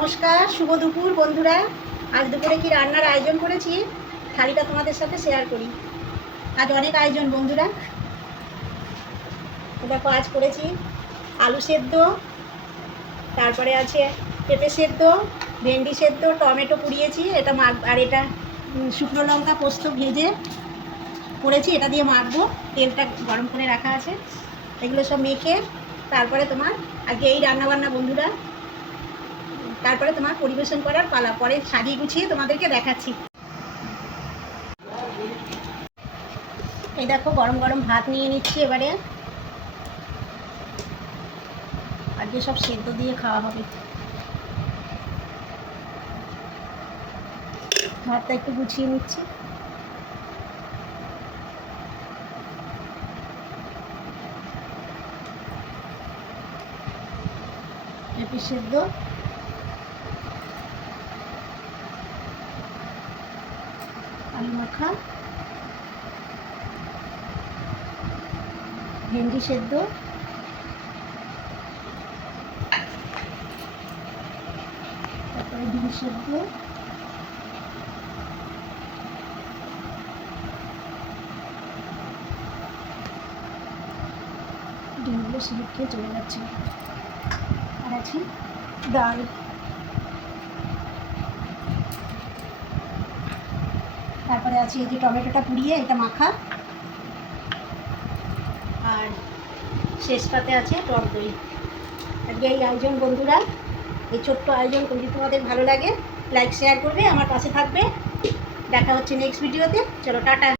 নমস্কার, শুভ দুপুর বন্ধুরা। আজ দুপুরে কি রান্নার আয়োজন করেছি থালিটা তোমাদের সাথে শেয়ার করি। আজ অনেক আয়োজন বন্ধুরা। দেখো, আজ করেছি আলু সেদ্ধ, তারপরে আছে পেঁপে সেদ্ধ, ভেন্ডি সেদ্ধ, টমেটো পুড়িয়েছি, এটা আর এটা শুকনো লঙ্কা পোস্ত ভেজে করেছি, এটা দিয়ে মাখবো। তেলটা গরম করে রাখা আছে, এগুলো সব মেখে তারপরে তোমার আজকে এই রান্নাবান্না বন্ধুরা। তারপরে তোমার পরিবেশন করার পালা, পরে সাজিয়ে গুছিয়ে তোমাদেরকে দেখাচ্ছি। এই দেখো, গরম গরম ভাত নিয়ে নিচ্ছি এবারে। আজকে সব সেদ্ধ দিয়ে খাওয়া হবে। ভাতটা একটু গুছিয়ে নিচ্ছি। পেঁপে সেদ্ধ, আলু মাখা, ভেন্ডি সেদ্ধ, তারপরে ডিম সেদ্ধ, ডিমগুলো সিদ্ধ খেয়ে চলে যাচ্ছে। আর আছে ডাল। তারপরে আছে এই যে টমেটোটা পুড়িয়ে এটা মাখা, আর শেষ পাতে আছে টক দই। আজকে এই আয়োজন বন্ধুরা। এই ছোট্ট আয়োজন যদি তোমাদের ভালো লাগে, লাইক শেয়ার করবে, আমার পাশে থাকবে। দেখা হচ্ছে নেক্সট ভিডিওতে। চলো, টাটা।